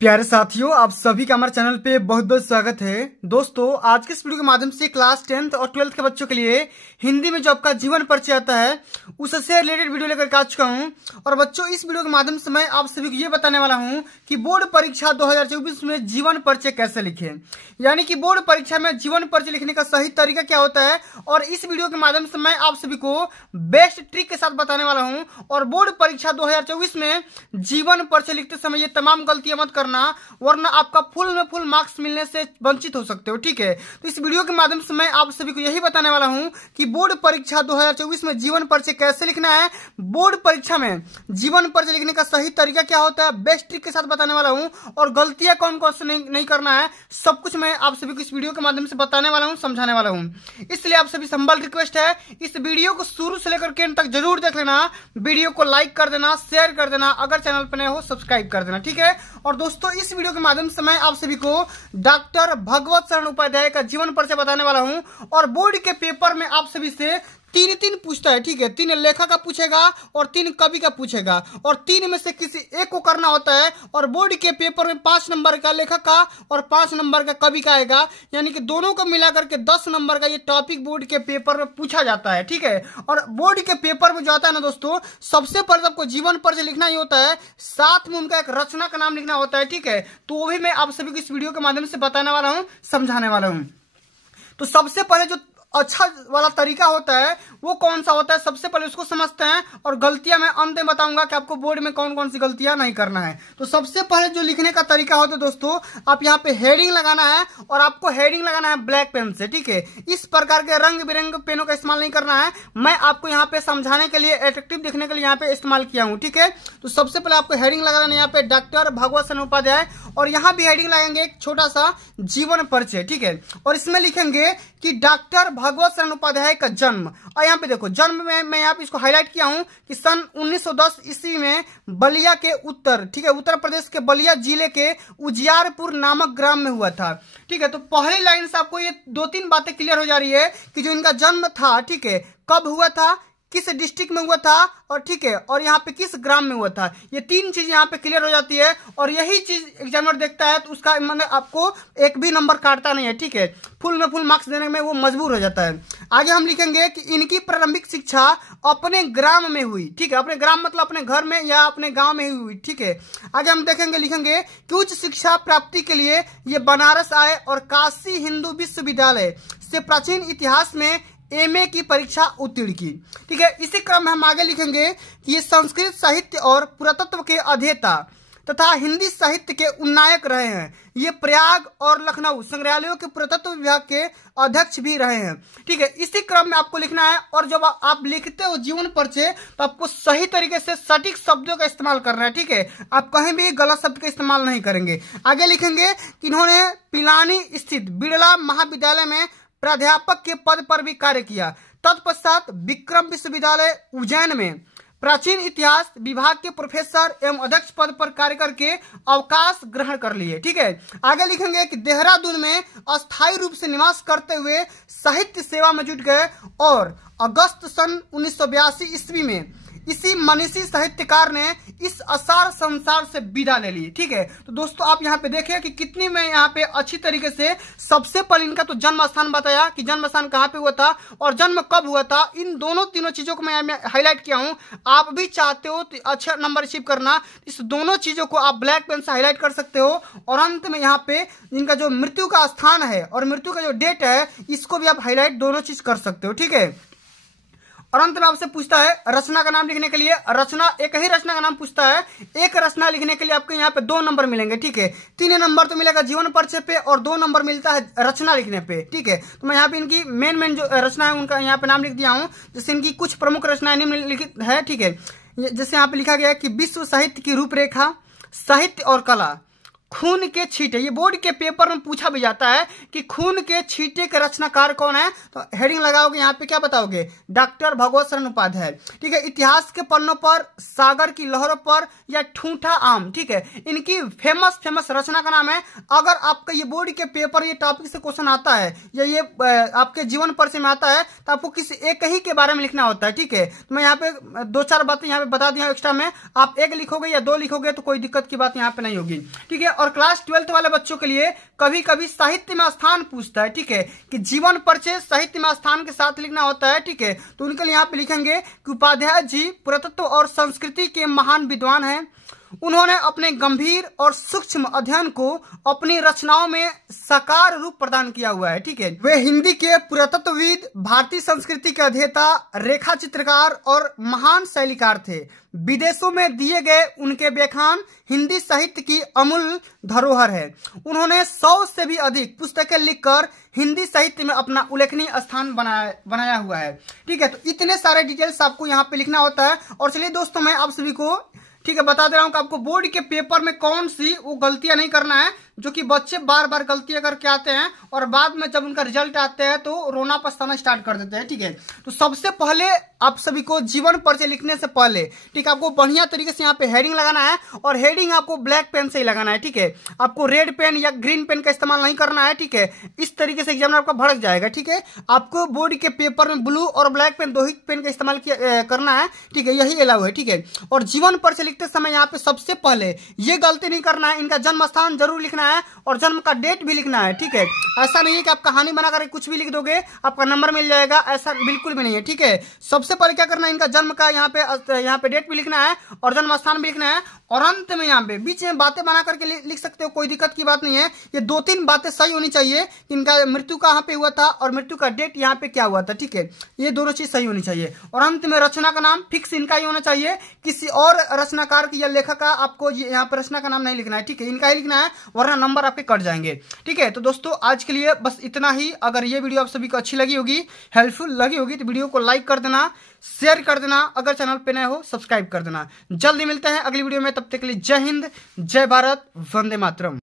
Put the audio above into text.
प्यारे साथियों, आप सभी का हमारे चैनल पे बहुत बहुत स्वागत है। दोस्तों, आज के इस वीडियो के माध्यम से क्लास 10th और 12th के बच्चों के लिए हिंदी में जो आपका जीवन परिचय आता है उससे रिलेटेड वीडियो लेकर के आ चुका हूं। और बच्चों, इस वीडियो के माध्यम से मैं आप सभी को ये बताने वाला हूं कि बोर्ड परीक्षा 2024 में जीवन परिचय कैसे लिखें, यानी कि बोर्ड परीक्षा में जीवन परिचय लिखने का सही तरीका क्या होता है। और इस वीडियो के माध्यम से मैं आप सभी को बेस्ट ट्रिक के साथ बताने वाला हूं। और बोर्ड परीक्षा 2024 में जीवन परिचय लिखते समय ये तमाम गलतियां मत करना, वरना आपका फुल में फुल मार्क्स मिलने से वंचित हो सकते हो। ठीक है, तो इस वीडियो के माध्यम से मैं आप सभी को यही बताने वाला हूं कि बोर्ड परीक्षा 2024 में जीवन परिचय कैसे लिखना है, बोर्ड परीक्षा में जीवन परिचय लिखने का सही तरीका क्या होता है, बेस्ट ट्रिक के साथ बताने वाला हूं। और गलतियां कौन कौन से नहीं करना है, सब कुछ मैं आप सभी को इस वीडियो के माध्यम से बताने वाला हूं, समझाने वाला हूं। इसलिए आप सभी संबल रिक्वेस्ट है, इस वीडियो को शुरू से लेकर के अंत तक जरूर देख लेना। वीडियो को लाइक कर देना, शेयर कर देना, अगर चैनल पर नए हो सब्सक्राइब कर देना। ठीक है, और दोस्तों, इस वीडियो के माध्यम से मैं आप सभी को डॉक्टर भगवत शरण उपाध्याय का जीवन परिचय बताने वाला हूं। और बोर्ड के पेपर में आप सभी से तीन पूछता है। ठीक है, 3 लेखक का पूछेगा और 3 कवि का पूछेगा, और 3 में से किसी एक को करना होता है। और बोर्ड के पेपर में 5 नंबर का लेखक का और 5 नंबर का कवि का आएगा, यानी कि दोनों को मिलाकर के 10 नंबर का ये टॉपिक बोर्ड के पेपर में पूछा जाता है। ठीक है, और बोर्ड के पेपर में जो आता है ना दोस्तों, सबसे पहले आपको जीवन परिचय लिखना ही होता है, साथ में उनका एक रचना का नाम लिखना होता है। ठीक है, तो वो भी मैं आप सभी को इस वीडियो के माध्यम से बताने वाला हूं, समझाने वाला हूं। तो सबसे पहले जो अच्छा वाला तरीका होता है वो कौन सा होता है, सबसे पहले उसको समझते हैं। और गलतियां मैं अंत में बताऊंगा कि आपको बोर्ड में कौन कौन सी गलतियां नहीं करना है। तो सबसे पहले जो लिखने का तरीका होता है दोस्तों, आप यहाँ पे हेडिंग लगाना है, और आपको हेडिंग लगाना है ब्लैक पेन से। ठीक है, इस प्रकार के रंग बिरंगे पेनों का इस्तेमाल नहीं करना है, मैं आपको यहाँ पे समझाने के लिए, एट्रैक्टिव दिखने के लिए यहाँ पे इस्तेमाल किया हूँ। ठीक है, तो सबसे पहले आपको हेडिंग लगाना है यहाँ पे डॉक्टर भगवत शरण उपाध्याय, और यहाँ भी हेडिंग लगाएंगे एक छोटा सा जीवन परिचय। ठीक है, और इसमें लिखेंगे कि डॉक्टर भगवत शरण उपाध्याय का जन्म, और यहाँ पे देखो जन्म में मैं यहाँ पे इसको हाईलाइट किया हूं कि सन 1910 ईस्वी में बलिया के उत्तर, ठीक है, उत्तर प्रदेश के बलिया जिले के उजियारपुर नामक ग्राम में हुआ था। ठीक है, तो पहली लाइन से आपको ये 2-3 बातें क्लियर हो जा रही है कि जो इनका जन्म था, ठीक है, कब हुआ था, किस डिस्ट्रिक्ट में हुआ था, और ठीक है, और यहाँ पे किस ग्राम में हुआ था। ये 3 चीज यहाँ पे क्लियर हो जाती है, और यही चीज एग्जामिनर देखता है तो उसका मतलब आपको एक भी नंबर काटता नहीं है। ठीक है, फुल में फुल मार्क्स देने में वो मजबूर हो जाता है। आगे हम लिखेंगे कि इनकी प्रारंभिक शिक्षा अपने ग्राम में हुई। ठीक है, अपने ग्राम मतलब अपने घर में या अपने गांव में ही हुई। ठीक है, आगे हम देखेंगे, लिखेंगे कि उच्च शिक्षा प्राप्ति के लिए ये बनारस आए और काशी हिंदू विश्वविद्यालय से प्राचीन इतिहास में एमए की परीक्षा उत्तीर्ण की। ठीक है, इसी क्रम में हम आगे लिखेंगे कि ये संस्कृत साहित्य और पुरातत्व के अध्येता तथा हिंदी साहित्य के उन्नायक रहे हैं। ये प्रयाग और लखनऊ संग्रहालयों के पुरातत्व विभाग के अध्यक्ष भी रहे हैं। ठीक है, इसी क्रम में आपको लिखना है। और जब आप लिखते हो जीवन परिचय तो आपको सही तरीके से सटीक शब्दों का इस्तेमाल करना है। ठीक है, आप कहीं भी गलत शब्द का इस्तेमाल नहीं करेंगे। आगे लिखेंगे कि इन्होंने पिलानी स्थित बिड़ला महाविद्यालय में प्राध्यापक के पद पर भी कार्य किया। तत्पश्चात विक्रम विश्वविद्यालय उज्जैन में प्राचीन इतिहास विभाग के प्रोफेसर एवं अध्यक्ष पद पर कार्य करके अवकाश ग्रहण कर लिए। ठीक है, आगे लिखेंगे कि देहरादून में अस्थायी रूप से निवास करते हुए साहित्य सेवा में जुट गए, और अगस्त सन 1982 ईस्वी में इसी मनीषी साहित्यकार ने इस असार संसार से विदा ले ली। ठीक है, तो दोस्तों आप यहाँ पे देखें कि कितनी मैं यहाँ पे अच्छी तरीके से सबसे पहले इनका तो जन्म स्थान बताया कि जन्म स्थान कहाँ पे हुआ था और जन्म कब हुआ था। इन तीनों चीजों को मैं हाईलाइट किया हूँ। आप भी चाहते हो तो अच्छा नंबर अचीव करना, इस दोनों चीजों को आप ब्लैक पेन से हाईलाइट कर सकते हो। और अंत में यहाँ पे इनका जो मृत्यु का स्थान है और मृत्यु का जो डेट है, इसको भी आप हाईलाइट दोनों चीज कर सकते हो। ठीक है, और अंत में आपसे पूछता है रचना का नाम लिखने के लिए, रचना एक ही रचना का नाम पूछता है। एक रचना लिखने के लिए आपको यहाँ पे 2 नंबर मिलेंगे। ठीक है, 3 नंबर तो मिलेगा जीवन परिचय पे और 2 नंबर मिलता है रचना लिखने पे। ठीक है, तो मैं यहाँ पे इनकी मेन जो रचना है उनका यहाँ पे नाम लिख दिया हूँ। जैसे इनकी कुछ प्रमुख रचनाएं निम्नलिखित है। ठीक है, जैसे यहाँ पे लिखा गया है कि विश्व साहित्य की रूपरेखा, साहित्य और कला, खून के छींटे। ये बोर्ड के पेपर में पूछा भी जाता है कि खून के छींटे के रचनाकार कौन है, तो हेडिंग लगाओगे यहाँ पे क्या बताओगे, डॉक्टर भगवत शरण उपाध्याय। ठीक है, इतिहास के पन्नों पर, सागर की लहरों पर, या ठूठा आम। ठीक है, इनकी फेमस रचना का नाम है। अगर आपका ये बोर्ड के पेपर ये टॉपिक से क्वेश्चन आता है या ये आपके जीवन परिचय में आता है तो आपको किसी एक ही के बारे में लिखना होता है। ठीक है, तो मैं यहाँ पे 2-4 बातें यहाँ पे बता दिया एक्स्ट्रा में। आप 1 लिखोगे या 2 लिखोगे तो कोई दिक्कत की बात यहाँ पे नहीं होगी। ठीक है, और क्लास 12th वाले बच्चों के लिए कभी कभी साहित्य में स्थान पूछता है, ठीक है, कि जीवन परिचय साहित्य में स्थान के साथ लिखना होता है, ठीक है। तो उनके लिए यहाँ पे लिखेंगे कि उपाध्याय जी पुरातत्व और संस्कृति के महान विद्वान हैं। उन्होंने अपने गंभीर और सूक्ष्म अध्ययन को अपनी रचनाओं में साकार रूप प्रदान किया हुआ है, ठीक है। वे हिंदी के पुरातत्वविद, भारतीय संस्कृति के अध्येता, रेखा चित्रकार और महान शैलीकार थे। विदेशों में दिए गए उनके व्याख्यान हिंदी साहित्य की अमूल्य धरोहर है। उन्होंने 100 से भी अधिक पुस्तकें लिखकर हिंदी साहित्य में अपना उल्लेखनीय स्थान बनाया हुआ है, ठीक है। तो इतने सारे डिटेल्स आपको यहाँ पे लिखना होता है। और चलिए दोस्तों, मैं आप सभी को, ठीक है, बता दे रहा हूं कि आपको बोर्ड के पेपर में कौन सी वो गलतियां नहीं करना है जो कि बच्चे बार बार गलतियां करके आते हैं और बाद में जब उनका रिजल्ट आते हैं तो रोना पछताना स्टार्ट कर देते हैं, ठीक है। तो सबसे पहले आप सभी को जीवन परिचय लिखने से पहले, ठीक है, आपको बढ़िया तरीके से यहाँ पे हेडिंग लगाना है और हेडिंग आपको ब्लैक पेन से ही लगाना है, ठीक है। आपको रेड पेन या ग्रीन पेन का इस्तेमाल नहीं करना है, ठीक है। इस तरीके से एग्जामिनर आपका भड़क जाएगा, ठीक है। आपको बोर्ड के पेपर में ब्लू और ब्लैक पेन, दो ही पेन का इस्तेमाल करना है, ठीक है, यही अलाउ है, ठीक है। और जीवन परिचय लिखते समय यहाँ पे सबसे पहले ये गलती नहीं करना है, इनका जन्म स्थान जरूर लिखना है और जन्म का डेट भी लिखना है, ठीक है। ऐसा नहीं है कि आप कहानी बनाकर कुछ भी लिख दोगे आपका नंबर मिल जाएगा, ऐसा बिल्कुल भी नहीं है, ठीक है। सबसे पहले क्या करना है, इनका जन्म का यहाँ पे डेट भी लिखना है और जन्म स्थान भी लिखना है। और अंत में यहाँ पे बीच में बातें बना करके लिख सकते हो, कोई दिक्कत की बात नहीं है। ये 2-3 बातें सही होनी चाहिए, इनका मृत्यु कहाँ पे हुआ था और मृत्यु का डेट यहाँ पे क्या हुआ था, ठीक है। ये दोनों चीज सही होनी चाहिए। और अंत में रचना का नाम फिक्स इनका ही होना चाहिए, किसी और रचनाकार की या लेखक का आपको यहाँ पे रचना का नाम नहीं लिखना है, ठीक है, इनका ही लिखना है, वरना नंबर आपके कट जाएंगे, ठीक है। तो दोस्तों आज के लिए बस इतना ही। अगर ये वीडियो आप सभी को अच्छी लगी होगी, हेल्पफुल लगी होगी, तो वीडियो को लाइक कर देना, शेयर कर देना, अगर चैनल पे नए हो सब्सक्राइब कर देना। जल्दी मिलते हैं अगली वीडियो में, तब तक के लिए जय हिंद, जय भारत, वंदे मातरम।